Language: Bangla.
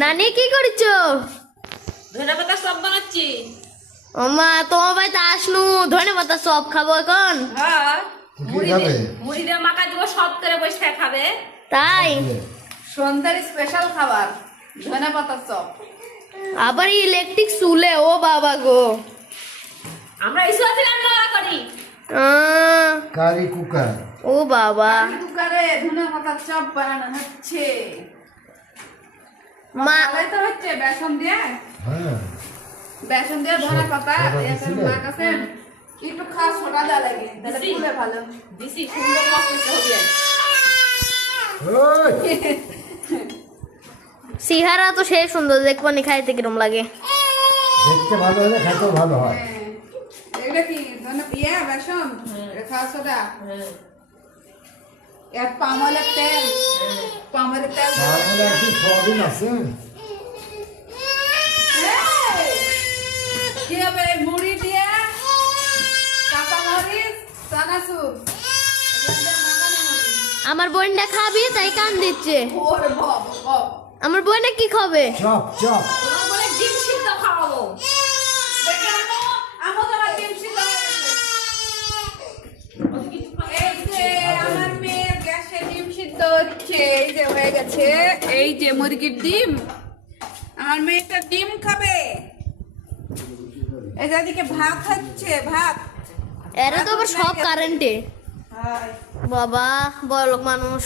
নানি কি করছো? ধনেপাতা চপ বানাচ্ছি। ওমা তোমার বাড়িতে আসনু, ধনেপাতা চপ খাবো এখন। হ্যাঁ, মুড়ি দিয়ে মাখা দিব, সব করে বসে খাবে। তাই সন্ধ্যার স্পেশাল খাবার ধনেপাতা চপ। আবার ইলেকট্রিক চুলে, ও বাবা গো। আমরা ইসুয়াতে রান্না করি। Curry cooker. ও বাবা, কুকারে ধনেপাতা চপ বানানো হচ্ছে। মা তো হচ্ছে বেসন দিয়ে, হ্যাঁ বেসন দিয়ে ধনেপাতা মা কাছে একটু খাস সোডা দেওয়া লাগে, তাহলে ফুলে ভালো। দিছি সুন্দর মসলা হবে। ওই সিহারা তো সেই সুন্দর, দেখবো নি খাইতে কিরম লাগে। দেখতে ভালো হলে খেতেও ভালো হয়। এটা কি ধনে বেসন খাস সোডা, এর পামলের তেল, পামলের তেল তাহলে একটু সয়াবিন আছে। কি হবে? মুড়ি দিয়ে কাঁচা মরিচ, চানাচুর, আমার বোনটা খাবি তাই কান দিচ্ছে। ওরে বাবা, আমার বোনটা কি খাবে? Chop chop. তোমার বলে ডিম সিদ্ধ খাওয়াবো। দেখে আমো তোমার ডিম সিদ্ধ হয়ে গেছে। এই যে আমার মেয়ের গ্যাসে ডিম সিদ্ধ হচ্ছে, এই যে হয়ে গেছে। এই যে মুরগির ডিম, আমার মেয়েটা ডিম খাবে। এই যে এদিকে ভাত হচ্ছে, ভাত। এরা তো আবার সব কারেন্টে। হাই বাবা বড়লোক মানুষ।